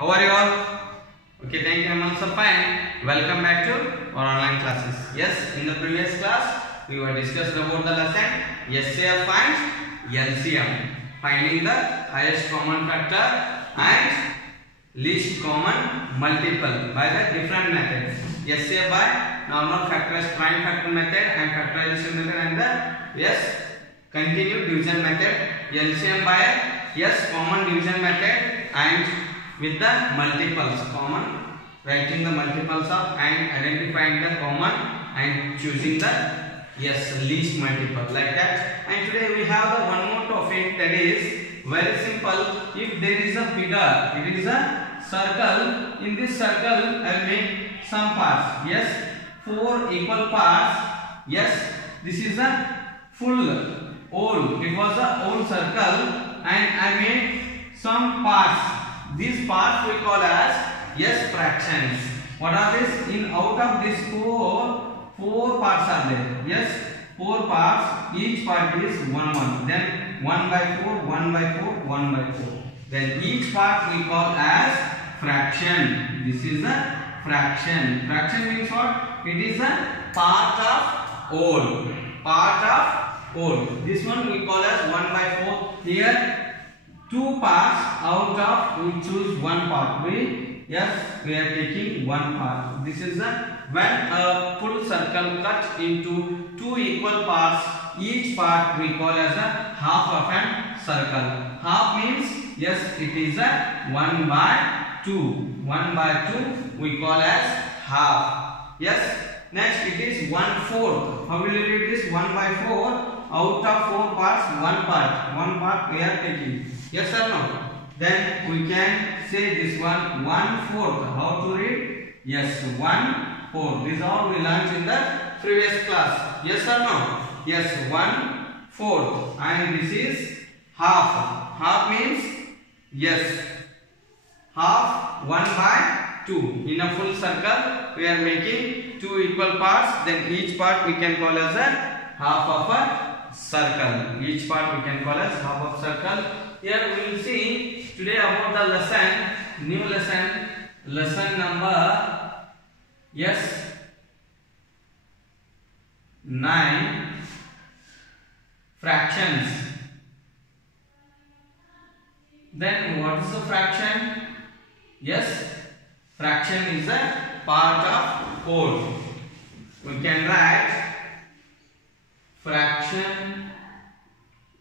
How are you all? Okay, thank you. I'm also fine. Welcome back to our online classes. Yes, in the previous class we were discussing about the lesson SCF and LCM, finding the highest common factor and least common multiple by the different methods. SCF by normal factorized prime factor method and factorization method, and the continued division method. LCM by common division method and with the multiples, common, writing the multiples of and identifying the common and choosing the least multiple, like that. And today we have the one more topic, that is very simple. If there is a figure, it is a circle. In this circle I will make some parts. 4 equal parts. This is a full old, it was a old circle, and I made some parts. These parts we call as fractions. What are this? In out of these four parts are there. 4 parts. Each part is 1 Then 1 by 4, 1 by 4, 1 by 4. Then each part we call as fraction. This is a fraction. Fraction means what? It is a part of whole. Part of whole. This one we call as 1 by 4. Here 2 parts, out of we choose 1 part. We are taking 1 part. This is when a full circle cut into 2 equal parts. Each part we call as a half of a circle. Half means it is a 1 by 2. 1 by 2 we call as half. Next it is 1/4. How will you read this? 1 by 4. Out of 4 parts, 1 part. 1 part we are taking. Yes or no? Then we can say this one 1/4. How to read? 1/4. This is all we learned in the previous class. Yes or no? 1/4. And this is half. Half means half 1 by 2. In a full circle we are making 2 equal parts. Then each part we can call as a half of a circle. Each part we can call as half of circle. Here we will see today about the lesson, new lesson number 9, fractions. Then what is the fraction? Fraction is a part of whole. We can write fraction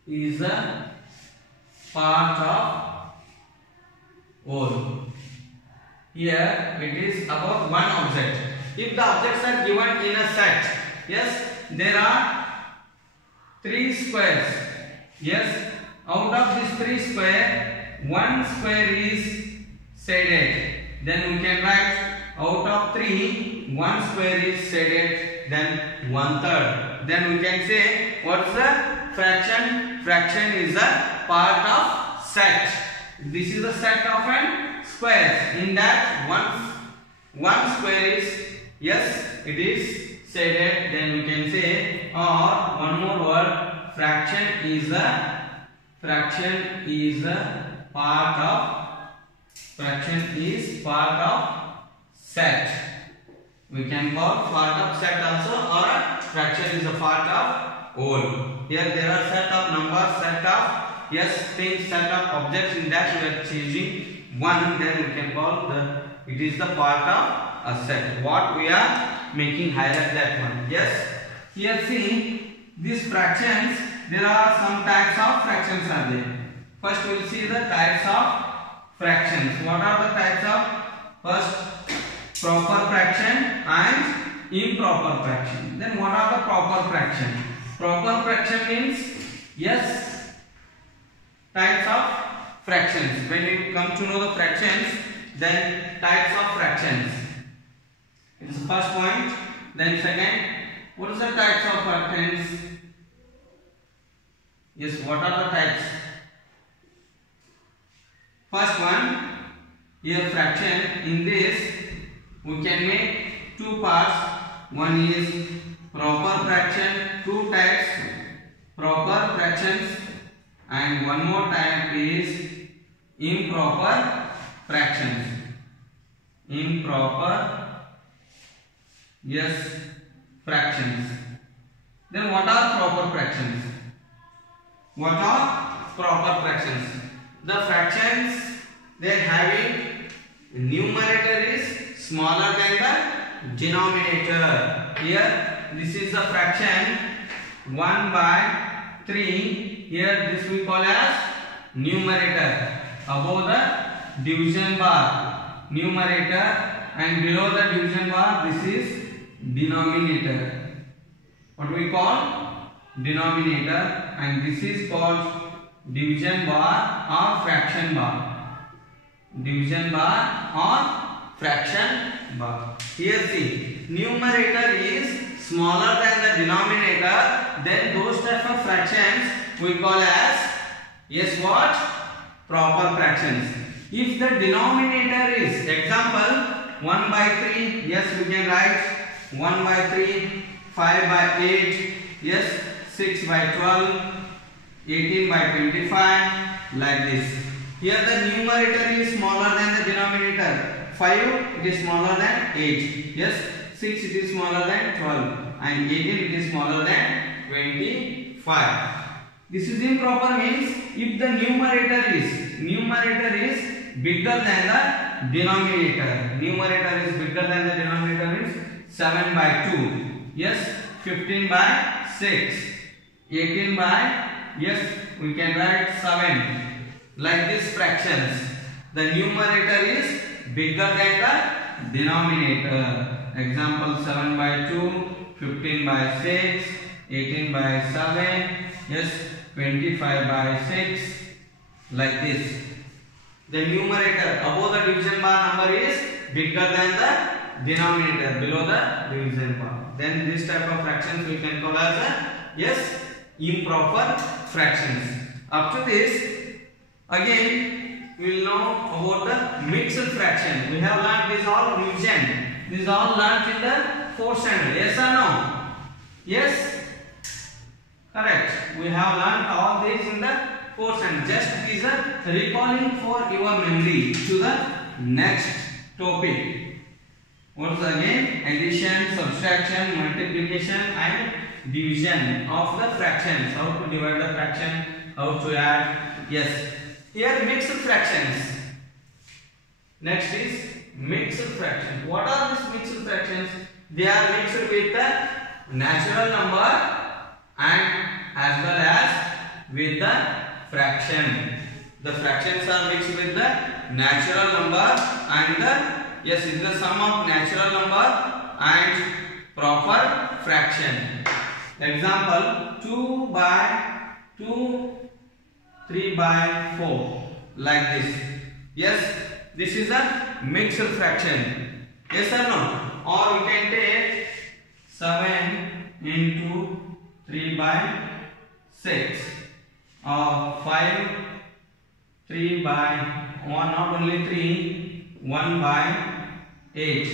is a part of whole. Here it is about one object. If the objects are given in a set, there are 3 squares. Out of these 3 square, 1 square is shaded. Then we can write out of 3, 1 square is shaded, then 1/3. Then we can say what's the fraction? Fraction is a part of set. This is a set of squares. In that one square is it is shaded. Then we can say, or one more word, fraction is a part of set. We can call part of set also, or fraction is a part of whole. Here there are set of numbers, set of things, set of objects. In that we are choosing 1. Then we can call it is the part of a set. What we are making, highlight that one. Here see these fractions. There are some types of fractions are there. First we will see the types of fractions. What are the types of? First, proper fraction and improper fraction. Then what are the proper fraction? Proper fraction means types of fractions. When you come to know the fractions, then types of fractions. It's the first point. Then second, what is the types of fractions? What are the types? First one, here fraction. In this we can make 2 parts. One is proper fraction, 2 types proper fractions, and one more type is improper fractions. improper yes fractions. Then what are proper fractions? What are proper fractions? The fractions they are having numerator is smaller than the denominator. Here this is the fraction 1 by 3. Here this we call as numerator. Above the division bar numerator and below the division bar this is denominator. What we call denominator, and this is called division bar or fraction bar. Division bar or fraction bar. Here see, numerator is smaller than the denominator, then those type of fractions we call as yes what? Proper fractions. If the denominator is example 1 by 3, yes we can write 1 by 3, 5 by 8, yes 6 by 12, 18 by 25, like this. Here the numerator is smaller than the denominator. 5 it is smaller than 8, yes 6 it is smaller than 12, and 18 it is smaller than 25. This is improper means if the numerator is bigger than the denominator. Numerator is bigger than the denominator is 7 by 2, yes 15 by 6, 18 by yes we can write 7. Like this fractions, the numerator is bigger than the denominator. Example 7 by 2, 15 by 6, 18 by 7, yes 25 by 6, like this. The numerator above the division bar number is bigger than the denominator below the division bar. Then this type of fractions we can call as a yes improper fractions. Up to this, again we will know about the mixed fraction. We have learned this all revision. This is all learned in the 4th standard. Yes or no? Yes. Correct. We have learned all this in the 4th standard. Just it is a recalling for your memory to the next topic. Once again, addition, subtraction, multiplication and division of the fractions. How to divide the fraction, how to add. Yes. Here mixed fractions. Next is mixed fractions. What are these mixed fractions? They are mixed with the natural number and as well as with the fraction. The fractions are mixed with the natural number and the yes is the sum of natural number and proper fraction. Example 2 by 2, 3 by 4, like this. Yes, this is a mixed fraction. Yes or no? Or we can take 7 into 3 by 6 or 5, 3 by 1, not only 3, 1 by 8.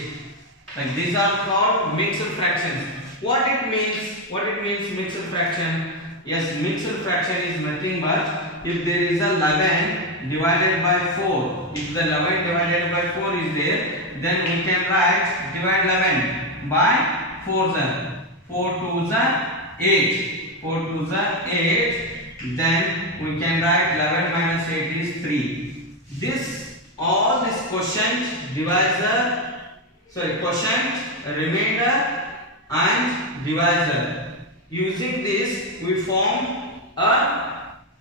Like these are called mixed fractions. What it means? What it means mixed fraction? Yes, mixed fraction is nothing but if there is a 11 divided by 4. If the 11 divided by 4 is there, then we can write divide 11 by 4 then 4 2s are 8. 4 2s are 8. Then we can write 11 minus 8 is 3. This all this quotient divisor, sorry quotient, remainder and divisor. Using this we form a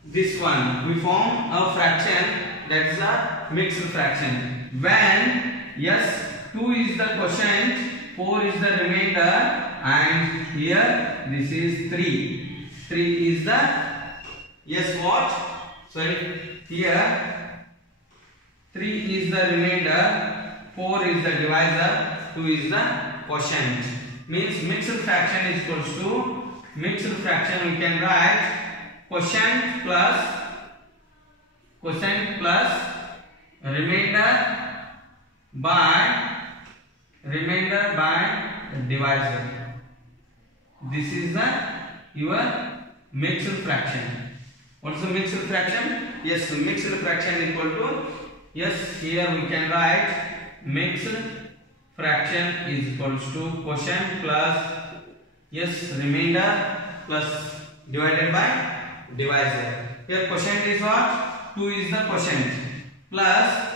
this one. We form a fraction that is a mixed fraction. When yes 2 is the quotient, 4 is the remainder, and here this is 3. 3 is the yes what? Sorry, here 3 is the remainder, 4 is the divisor, 2 is the quotient. Means mixed fraction is equals to mixed fraction we can write quotient plus remainder by divisor. This is the your mixed fraction. What's the mixed fraction? Yes, mixed fraction equal to yes here we can write mixed fraction is equals to quotient plus remainder plus divided by divisor. Here quotient is what? 2 is the quotient plus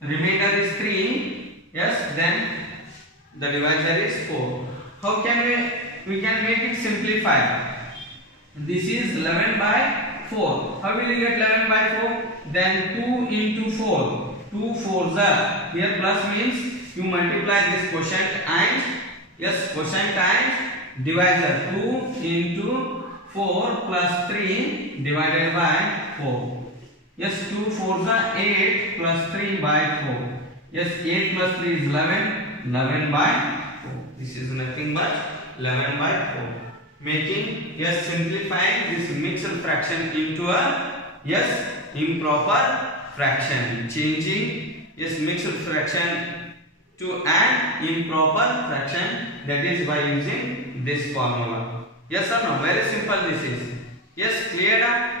remainder is 3. Yes, then the divisor is 4. How can we can make it simplify? This is 11 by 4. How will you get 11 by 4? Then 2 into 4. 2 4s are. Here plus means you multiply this quotient and quotient and divisor. 2 into 4 plus 3 divided by 4. 2 4s are 8 plus 3 by 4. 8 plus 3 is 11. 11 by 4. This is nothing but 11 by 4. Making simplifying this mixed fraction into a improper fraction. Changing mixed fraction to an improper fraction, that is by using this formula. Yes or no? Very simple this is. Yes, cleared up?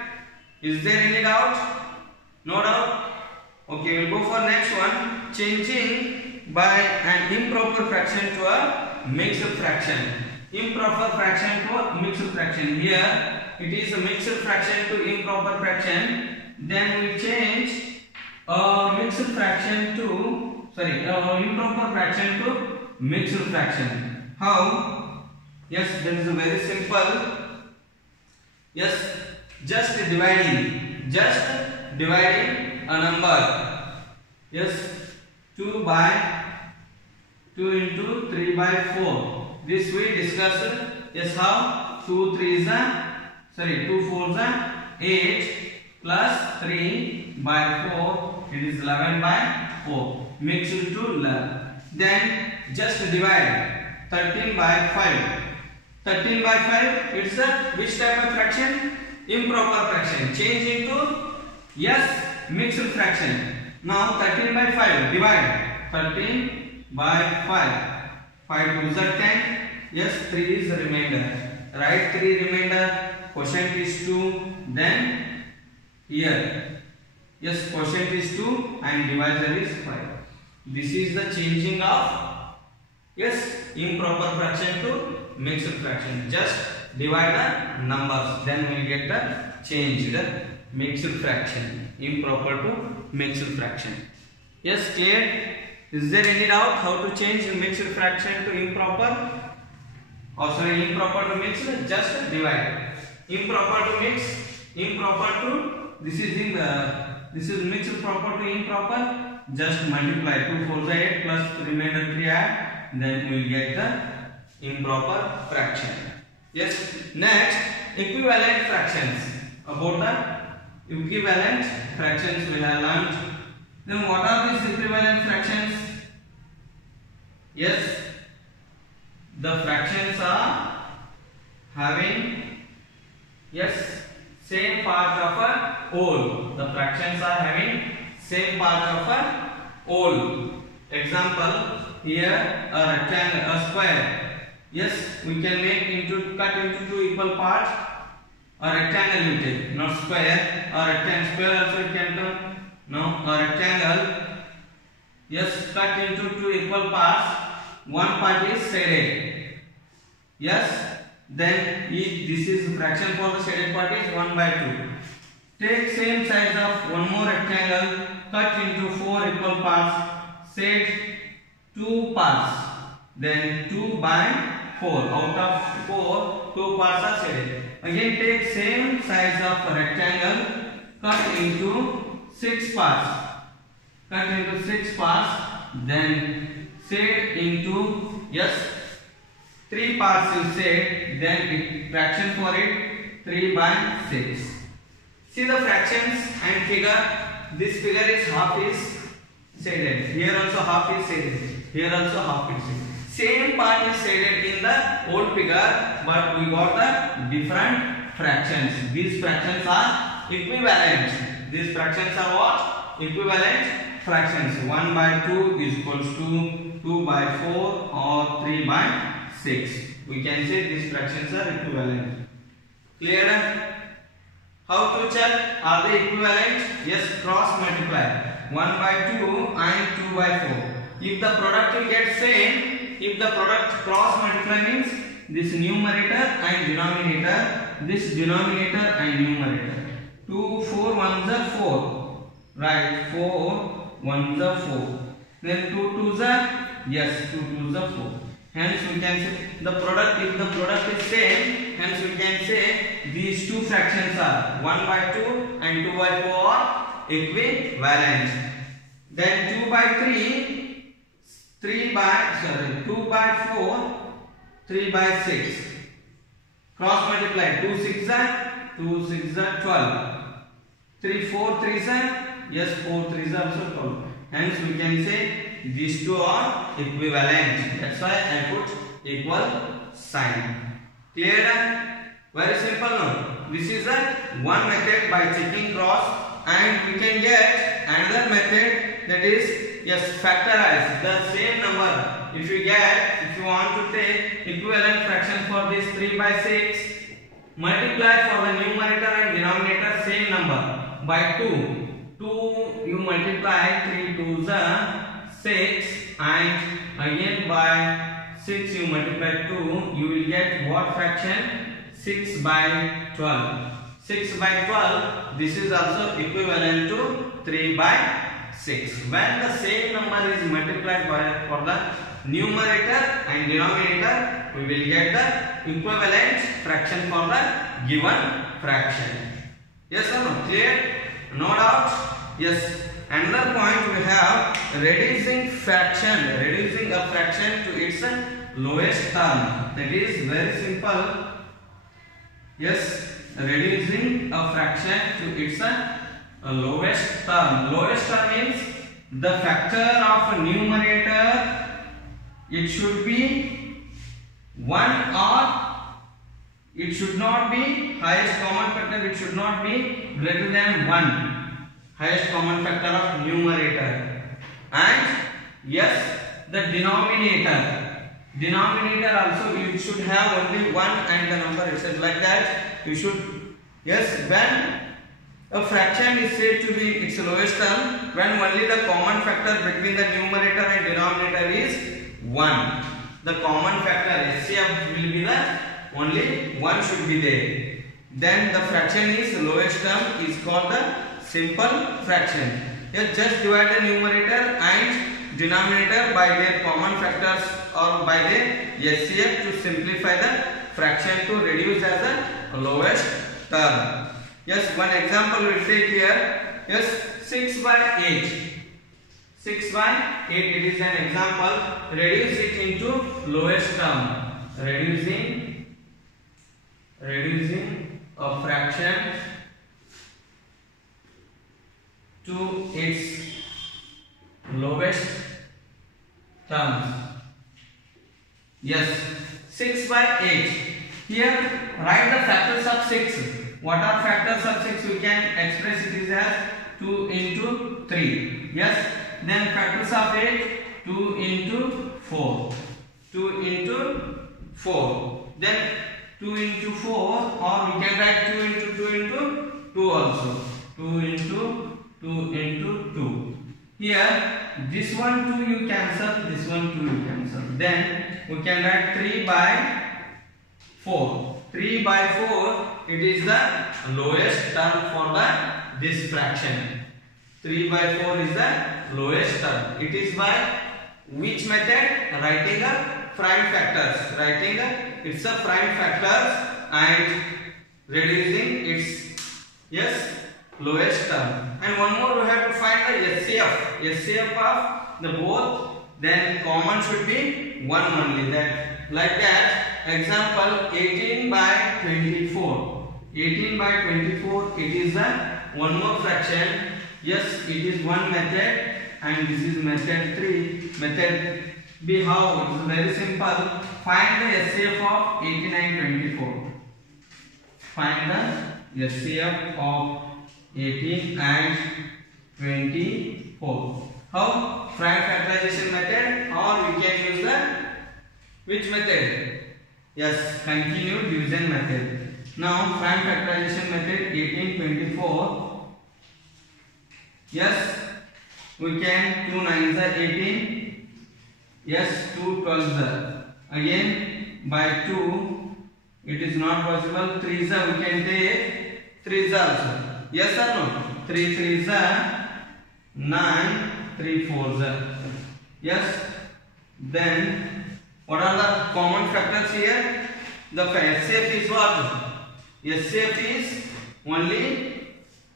Is there any doubt? No doubt? Okay, we'll go for next one. Changing by an improper fraction to a mixed fraction. Improper fraction to mixed fraction. Here it is a mixed fraction to improper fraction. Then we change mixed fraction to improper fraction to mixed fraction. How? Yes, that is very simple. Yes, just dividing a number. Yes, 2 into 3 by 4. This we discussed. Yes, how? 2 4s are 8 plus 3 by 4. It is 11 by 4. Mix it to 11. Then just divide 13 by 5. 13 by 5, it's a which type of fraction? Improper fraction. Change into mixed fraction. Now 13 by 5, divide 13 by 5. 5 2s are 10. 3 is the remainder. Write 3 remainder. Quotient is 2. Then here quotient is 2 and divisor is 5. This is the changing of improper fraction to mixed fraction. Just divide the numbers, then we will get the changed mixed fraction. Improper to mixed fraction. Yes, clear? Is there any doubt how to change mixed fraction to improper? Improper to mixed, just divide. Improper to mix, improper to this is mixed proper to improper. Just multiply 2 4s are 8 plus remainder 3 add, then we will get the improper fraction. Yes. Next, equivalent fractions. About the equivalent fractions we have learned. Then what are these equivalent fractions? Yes, the fractions are having same part of a whole. The fractions are having same part of a whole. Example, here a rectangle, a square. Yes, we can cut into two equal parts. A rectangle you take, not square. A rectangle, square also you can turn. No, a rectangle. Yes, cut into two equal parts. One part is shaded. Yes, then this is fraction for the shaded part is 1 by 2. Take same size of one more rectangle, cut into 4 equal parts, shade 2 parts, then 2 by 4. Out of 4, 2 parts are shaded. Again take same size of a rectangle, cut into 6 parts. Cut into 6 parts, then shade into 3 parts you shade, then fraction for it 3 by 6. See the fractions and figure. This figure is half is shaded. Here also half is shaded. Here also half is shaded. Same part is shaded in the old figure, but we got the different fractions. These fractions are equivalent. These fractions are what? Equivalent fractions. 1 by 2 is equals to 2 by 4 or 3 by 6. We can say these fractions are equivalent. Clear? How to check? Are they equivalent? Yes, cross multiply. 1 by 2 and 2 by 4. If the product will get same, if the product cross multiply means this numerator and denominator, this denominator and numerator. 2 4 1s are 4, right? 4 1s are 4. Then 2 2s are, yes, 2 2s are 4. Hence we can say the product, if the product is same, hence we can say these two fractions are 1 by 2 and 2 by 4 are equivalent. Then 2 by 3, 2 by 4, 3 by 6. Cross multiply, 2 6 are 12. 3 4 3s are, yes, 4 3s are also 12. Hence we can say these two are equivalent. That's why I put equal sign. Clear? Very simple now. This is a one method by checking cross, and we can get another method, that is, yes, factorize the same number. If you want to take equivalent fraction for this 3 by 6, multiply for the numerator and denominator same number by 2. 2 you multiply, 3 2s are 6, and again by 6 you multiply 2, you will get what fraction? 6 by 12. 6 by 12, this is also equivalent to 3 by 6. When the same number is multiplied by for the numerator and denominator, we will get the equivalent fraction for the given fraction. Yes or no? Clear? No doubt? Yes. Another point we have reducing fraction, reducing a fraction to its lowest term. That is very simple. Yes, reducing a fraction to its lowest term. Lowest term means the factor of a numerator, it should be 1 or it should not be highest common factor, it should not be greater than 1. Highest common factor of numerator. And yes, the denominator also you should have only 1 and the number itself, like that you should. Yes, when a fraction is said to be its lowest term, when only the common factor between the numerator and denominator is 1. The common factor SCF will be the only 1 should be there. Then the fraction is lowest term is called the simple fraction. Yes, just divide the numerator and denominator by their common factors or by their SCF to simplify the fraction to reduce as the lowest term. Yes, one example we will take here. Yes, 6 by 8. 6 by 8, it is an example. Reduce it into lowest term. Reducing a fraction to its lowest terms. Yes, 6 by 8. Here write the factors of 6. What are factors of 6? We can express it as 2 into 3. Yes. Then factors of 8, 2 into 4. 2 into 4. Then 2 into 4, or we can write 2 into 2 into 2 also. 2 into 2 into 2. Here this one 2 you cancel, this one 2 you cancel. Then we can write 3 by 4. 3 by 4, it is the lowest term for this fraction. 3 by 4 is the lowest term. It is by which method? Writing a prime factors. Writing it's a prime factors and reducing its lowest term. And one more we have to find the SCF. SCF of the both. Then common should be 1 only. That like that. Example 18 by 24. 18 by 24. It is a one more fraction. Yes, it is one method, and this is method 3. Method B, how? It is very simple. Find the SCF of 18 and 24. Find the SCF of 18 and 24. How? Prime factorization method, or we can use the which method? Yes, continued division method. Now prime factorization method 18 24. Yes, we can 2 9s are 18, Yes, 2 12s are. Again by 2 it is not possible. 3s are, we can take 3s also. Yes or no? 3 3s are 9, 3 4s are. Yes. Then what are the common factors here? The HCF is what? HCF is only,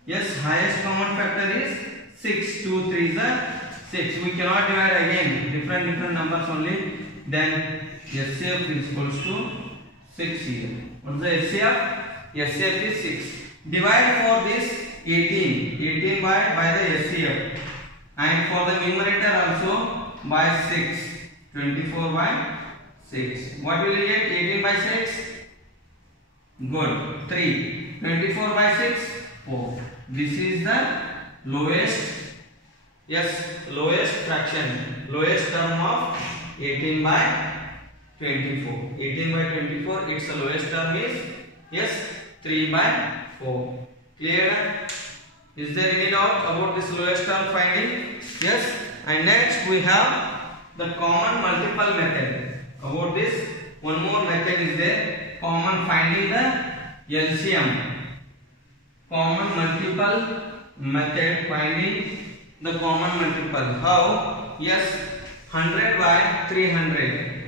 yes, highest common factor is 6. 2 3s are 6. We cannot divide again. Different numbers only. Then HCF is equals to 6 here. What is the HCF? HCF is 6. Divide for this 18 by the HCF, and for the numerator also by 6. 24 by 6. What will you get? 18 by 6? Good. 3. 24 by 6? 4. This is the lowest, yes, lowest fraction, lowest term of 18 by 24. 18 by 24, its lowest term is, yes, 3 by 4. Clear? Is there any doubt about this lowest term finding? Yes. And next we have the common multiple method. About this, one more method is there. Common finding the LCM. Common multiple method finding the common multiple. How? Yes, 100 by 300.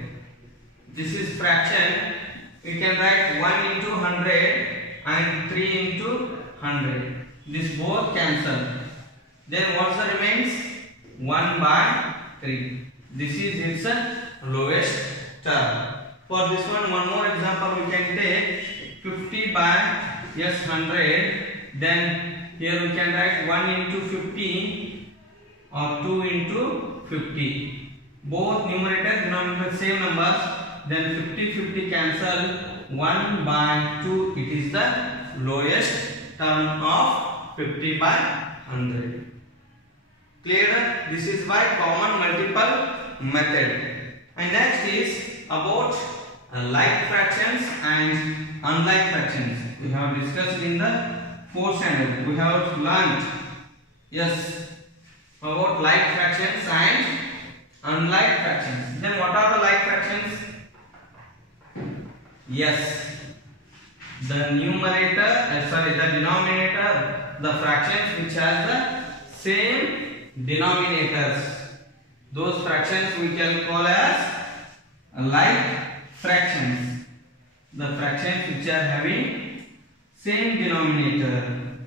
This is fraction. You can write 1 into 100 and 3 into 100. This both cancel. Then what remains? 1 by 3. This is its lowest term. For this one more example we can take 50 by, yes, 100. Then here we can write 1 into 50 or 2 into 50. Both numerator denominator same numbers. Then 50 cancel. 1 by 2. It is the lowest term of 50 by 100. Clear? This is by common multiple method. And next is about like fractions and unlike fractions. We have discussed in the 4th standard. We have learned, yes, about like fractions and unlike fractions. Then what are the like fractions? Yes, the numerator, the denominator, the fractions which has the same denominators. Those fractions we can call as like fractions. The fractions which are having same denominator.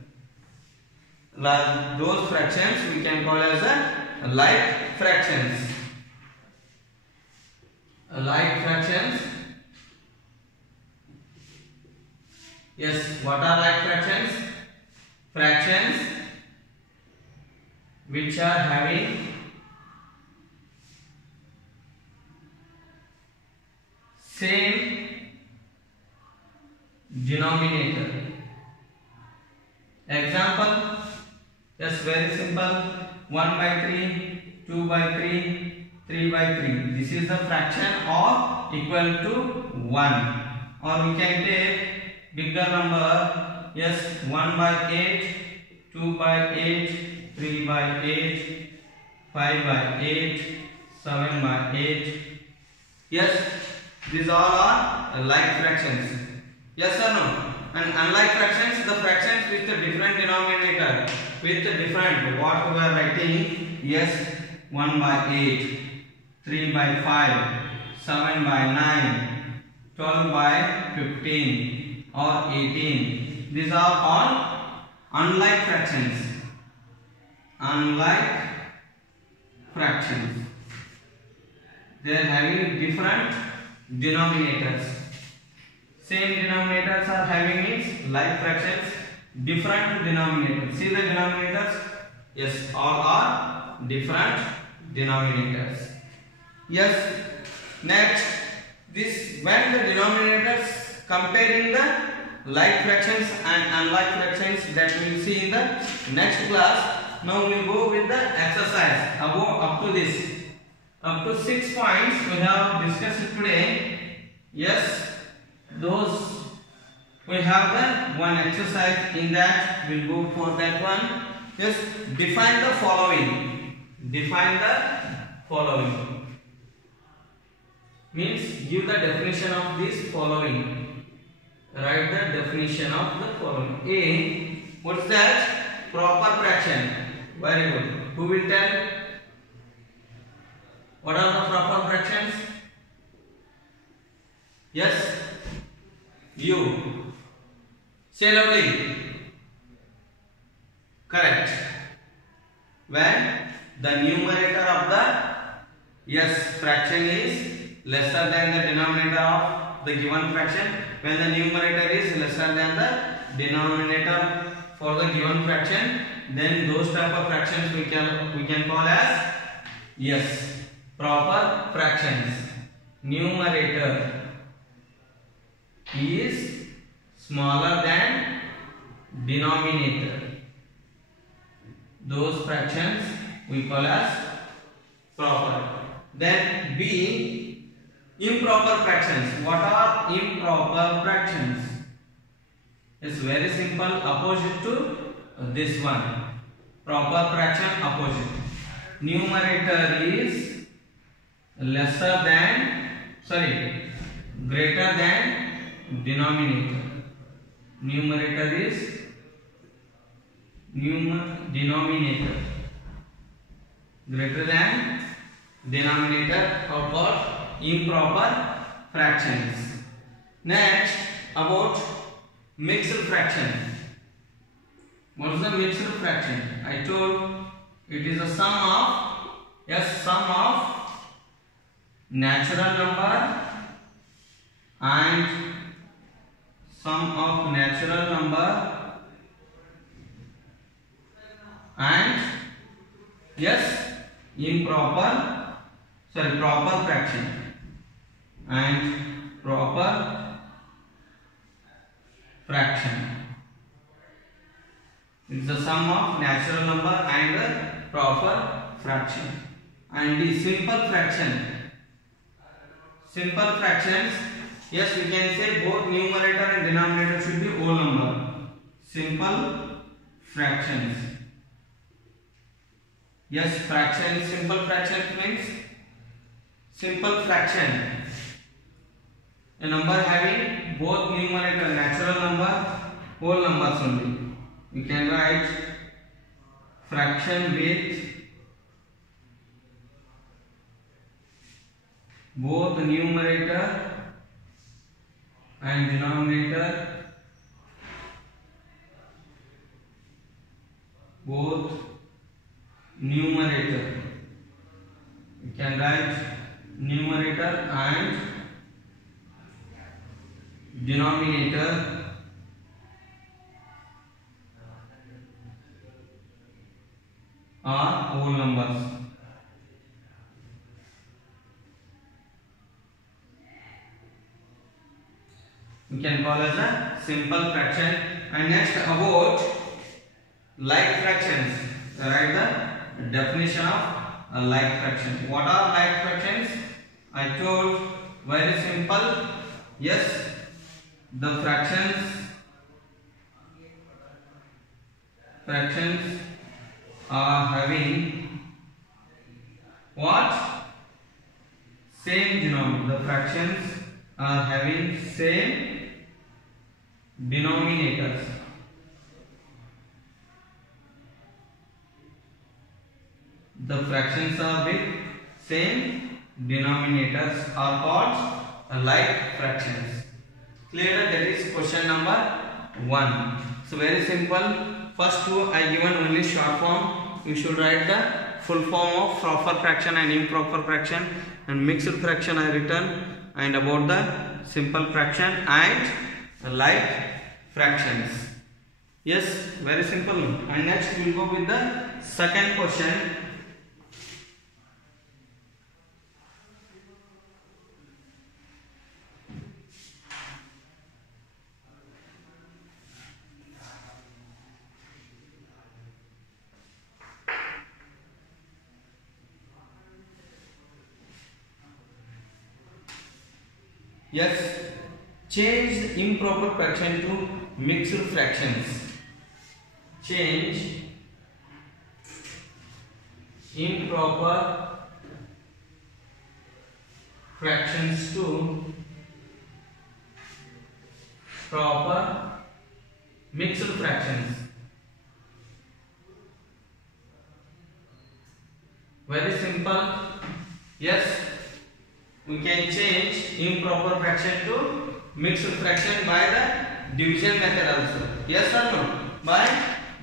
Those fractions we can call as a like fractions. Like fractions. Yes, what are like fractions? Fractions which are having same denominator. Example, yes, very simple. 1 by 3, 2 by 3, 3 by 3. This is the fraction or equal to 1. Or we can take bigger number. Yes, 1 by 8, 2 by 8, 3 by 8, 5 by 8, 7 by 8. Yes, these all are like fractions. Yes or no? And unlike fractions, the fractions with the different denominator, with the different, what we are writing, yes, 1 by 8, 3 by 5, 7 by 9, 12 by 15 or 18. These are all unlike fractions. Unlike fractions. They are having different denominators. Same denominators are having its like fractions, different denominators. See the denominators? Yes, all are different denominators. Yes. Next, this when the denominators comparing the like fractions and unlike fractions, that we will see in the next class. Now we will go with the exercise up to this. Up to 6 points we have discussed today. Yes, those we have the one exercise in that. We'll go for that one. Yes, define the following. Define the following. means give the definition of this following. Write the definition of the following. A, what's that? Proper fraction. Very good. Who will tell? What are the proper fractions? Yes? You. Say loudly. Correct. When the numerator of the fraction is lesser than the denominator of the given fraction. When the numerator is lesser than the denominator for the given fraction, then those type of fractions we can call as proper fractions. Numerator is smaller than denominator. Those fractions we call as proper. Then B, improper fractions. What are improper fractions? It's very simple, opposite to this one. Proper fraction opposite. Numerator is greater than denominator. Numerator is denominator greater than denominator are called improper fractions. Next, about mixed fraction. What is the mixed fraction? I told it is a sum of natural number and sum of natural number and proper fraction and proper fraction. It is the sum of natural number and proper fraction. And the simple fraction. Simple fractions, we can say both numerator and denominator should be whole number. Simple fractions. Fraction is simple fraction means simple fraction. A number having both numerator and natural number, whole numbers only. We can write fraction with both numerator and denominator, both numerator. We can write numerator and denominator are whole numbers. We can call as a simple fraction. And next, about like fractions. Write the definition of a like fraction. What are like fractions? I told very simple. The fractions are having what? Same denominator. The fractions are having same denominators. The fractions are with same denominators are called like fractions. Clear? That is question number 1. So very simple. First two I given only short form. You should write the full form of proper fraction and improper fraction, and mixed fraction I written, and about the simple fraction and like fractions. Very simple. And next we will go with the second question. Change the improper fraction to mixed fractions. Change improper fractions to proper mixed fractions. Very simple. Yes, we can change improper fraction to mixed fraction by the division method also. Yes or no? By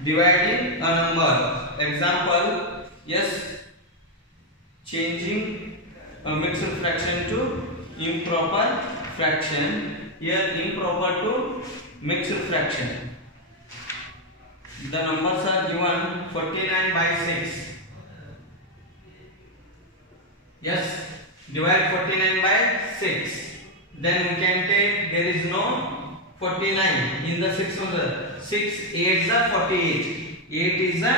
dividing a number. Example, yes, changing a mixed fraction to improper fraction. Here improper to mixed fraction. The numbers are given 49 by 6. Yes, divide 49 by 6. Then we can take, there is no 49 in the 6 number. 6 8s are 48. 8 is a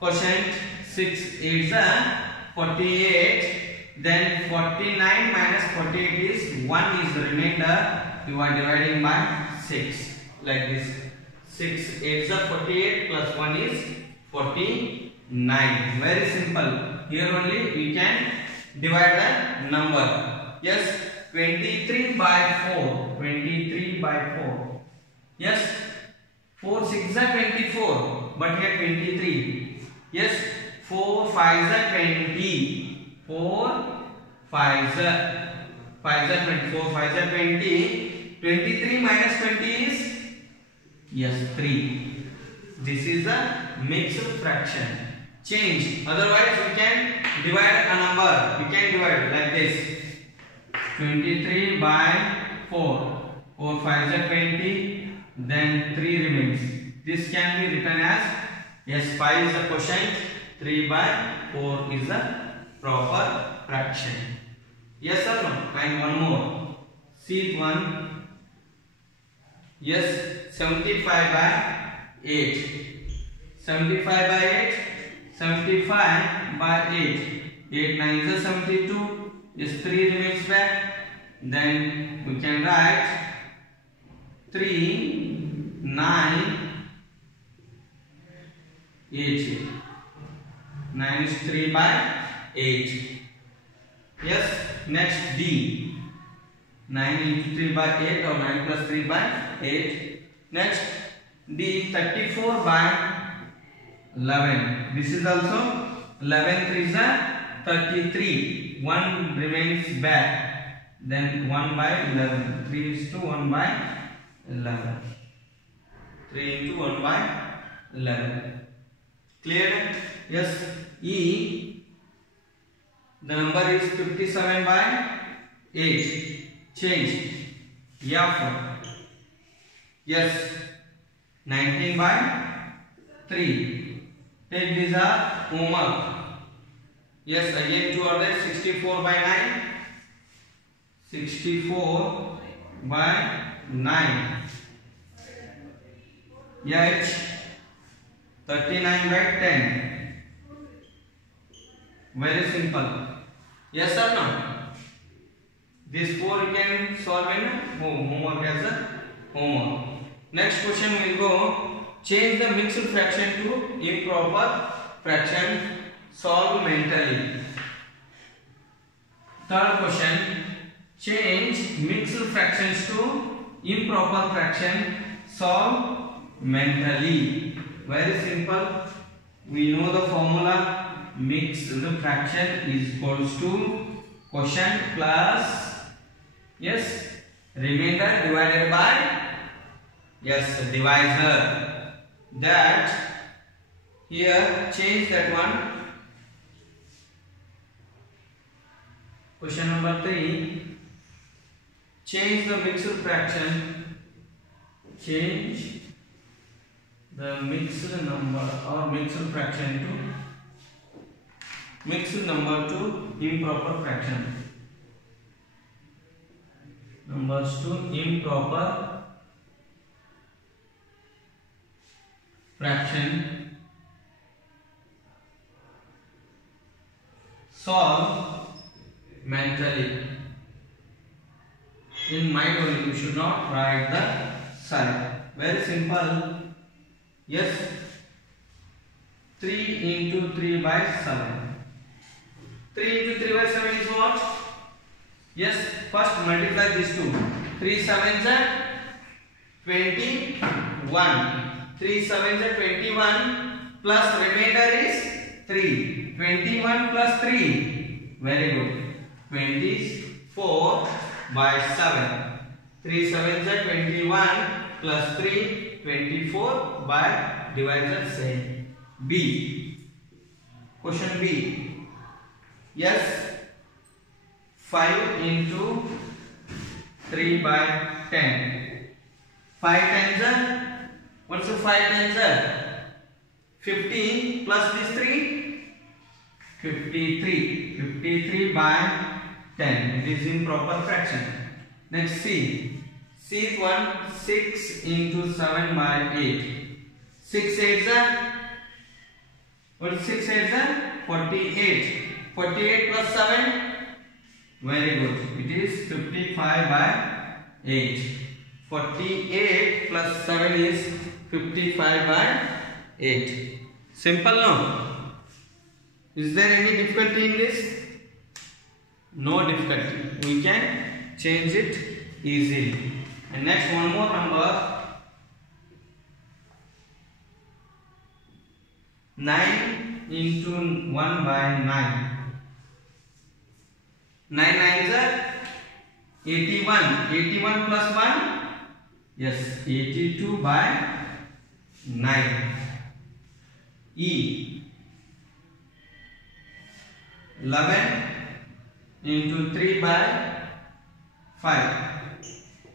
quotient. 6 8s are 48. Then 49 minus 48 is 1 is the remainder. You are dividing by 6 like this. 6 8s are 48 plus 1 is 49. Very simple. Here only we can divide the number. Yes, 23 by 4. 23 by 4. Yes, 4 6 are 24. But here 23. Yes, 4 5s are 20. 4 5s are 20. 4 5s are 20. 23 minus 20 is, yes, 3. This is a mixed fraction. Change. Otherwise, we can divide a number. We can divide like this. 23 by 4. 4 5s are 20. Then 3 remains. This can be written as, yes, 5 is a quotient. 3 by 4 is a proper fraction. Yes or no? And one more. See one. Yes, 75 by 8. 75 by 8. 75 by 8. 8 9s are 72. Yes, 3 remains back. Then we can write 3 9 8. 9 is 3 by 8. Yes, next D. 9 into 3 by 8 or 9 plus 3 by 8. Next D, 34 by 11. This is also 11 3s are 33. 1 remains back. Then 1 by 11. 3 is to 1 by 11. 3 into 1 by 11. Clear? Yes. E. The number is 57 by 8. Change. F. Yes. 19 by 3. Take these are homework. Yes, again 2 orders. 64 by 9. 64 by 9. H. 39 by 10. Very simple. Yes or no? These 4 you can solve in homework as a homework. Next question will go. Change the mixed fraction to improper fraction. Solve mentally. Third question. Change mixed fractions to improper fraction. Solve mentally. Very simple. We know the formula. Mixed fraction is equals to quotient plus, yes, remainder divided by, yes, divisor. That here change that one. Question number 3. Change the mixed fraction. Change the mixed number or mixed fraction to mixed number to improper fraction. Numbers to improper fraction. Solve mentally. In mind only, you should not write the side. Very simple. Yes. 3 into 3 by 7. 3 into 3 by 7 is what? Yes, first multiply these two. 3 sevens are 21. 3 sevens are 21 plus remainder is 3. 21 plus 3. Very good. 24 by 7. 3 sevens are 21 plus 3. 24 by divisor say B. Question B. Yes. 5 into 3 by 10. 5 tens are, what's the 5 tens are? 15 plus this 3? 53. 53 by 10. It is in proper fraction. Next C. C is 1. 6 into 7 by 8. 6 eights are, what is 6 eights are? 48. 48 plus 7? Very good. It is 55 by 8. 48 plus 7 is 55 by 8. Simple, no? Is there any difficulty in this? No difficulty. We can change it easily. And next, one more number. 9 into 1 by 9. 9 nines are 81. 81 plus 1? Yes, 82 by 9. E. 11 into 3 by 5.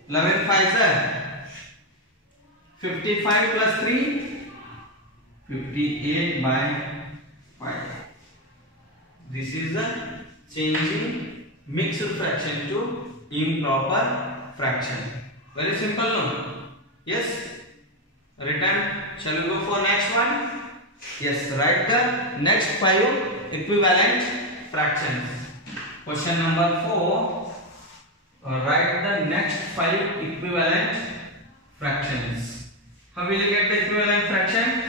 11 5s are 55 plus 3? 58 by 5. This is the changing mixed fraction to improper fraction. Very simple, no? Yes? Return. Shall we go for next one? Yes, write the next 5 equivalent fractions. Question number 4. Write the next 5 equivalent fractions. How will you get the equivalent fraction?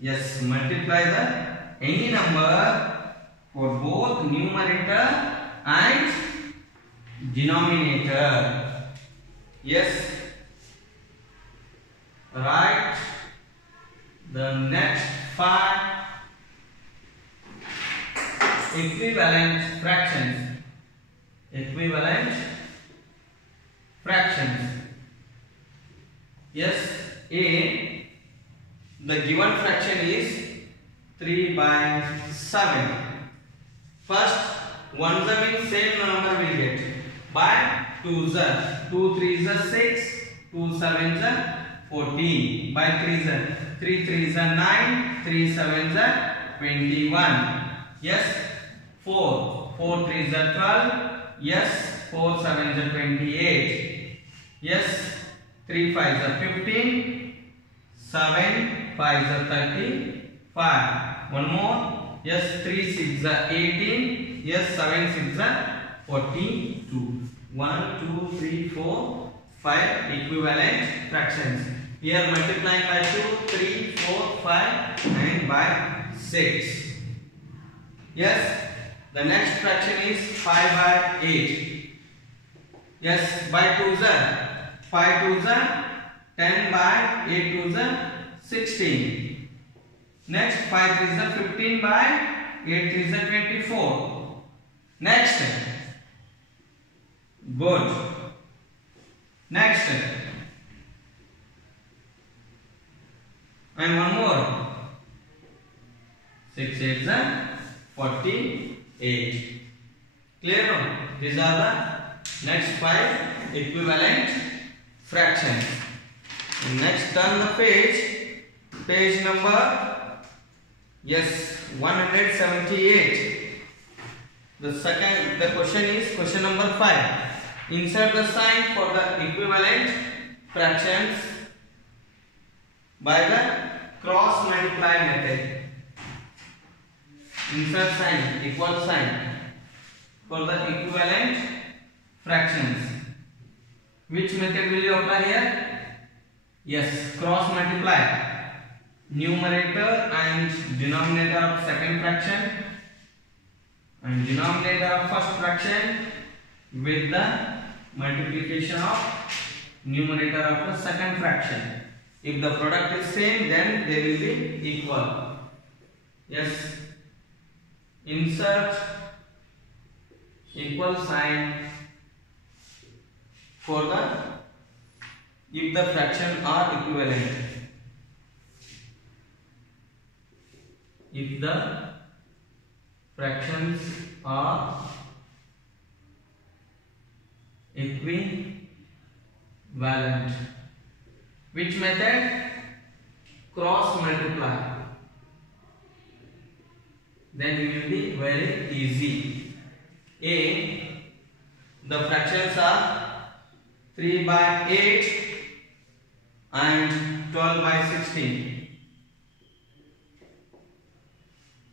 Yes, multiply the any number for both numerator and denominator. Yes, write the next 5 equivalent fractions. Equivalent fractions. Yes, A. The given fraction is 3 by 7. First, 1 means same number will get. By 2 3s 6, 2 7s 14. By 3 3s 9, 3 7s 21. Yes, 4 3s 12. Yes, 4 7s 28. Yes, 3 5s 15. 7 5s 35. One more. Yes, 3 6s 18. Yes, 7 6s 42. 1 2 3 4 5 equivalent fractions. Here multiplying by 2 3 4 5 and by 6. Yes, the next fraction is 5 by 8. Yes, by 2s 5 2s 10 by 8 2s 16. Next, 5 3s 15 by 8 3s 24. Next, good. Next, and one more. 6 8s 48. Clear no? These are the next 5 equivalent fractions. Next, turn the page. Page number, yes, 178. The question is question number 5. Insert the sign for the equivalent fractions by the cross multiply method. Insert sign, equal sign for the equivalent fractions. Which method will you apply here? Yes, cross multiply. Numerator and denominator of second fraction and denominator of first fraction with the multiplication of numerator of the second fraction. If the product is same, then they will be equal. Yes. Insert equal sign for the if the fraction are equivalent. If the fractions are equivalent. Which method? Cross multiply. Then it will be very easy. A, the fractions are 3 by 8 and 12 by 16.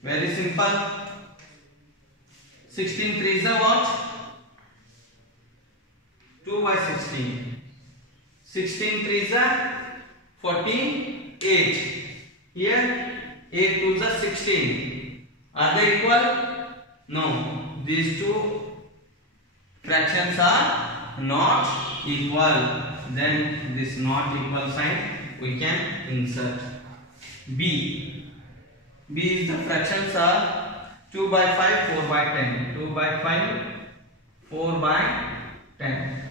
Very simple. 16 3s are what? 2 by 16. 16 3s are 48. Here 8 2s are 16. Are they equal? No. These two fractions are not equal. Then this not equal sign we can insert. B. B is the fractions are 2 by 5, 4 by 10. 2 by 5, 4 by 10.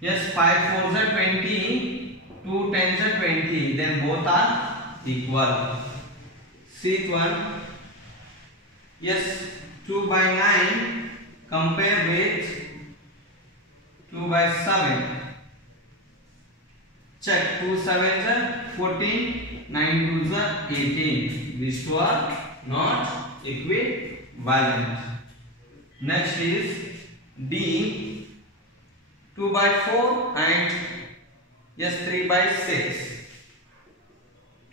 Yes, 5 4s are 20, 2 10s are 20. Then both are equal. Sixth one. Yes, 2 by 9 compare with 2 by 7. Check, 2 7s are 14, 9 2s are 18. These two are not equivalent. Next is D, 2 by 4 and yes 3 by 6.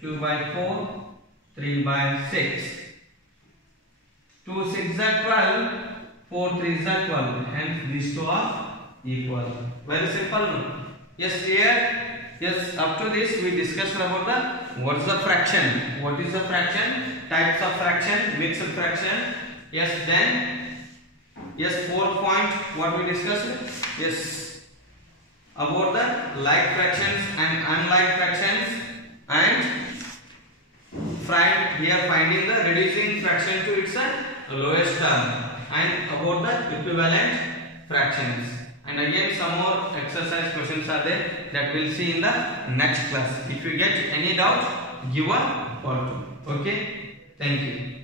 2 by 4, 3 by 6. 2 6s are 12, 4 3s are 12. Hence these two are equal. Very simple. Yes, clear? Yes, up to this we discussed about the what is the fraction, what is the fraction, types of fraction, mixed fraction. Yes, then yes, fourth point what we discussed. Yes, about the like fractions and unlike fractions, and here finding the reducing fraction to its lowest term, and about the equivalent fractions. And again some more exercise questions are there that we'll see in the next class. If you get any doubt, give a call to. Okay, thank you.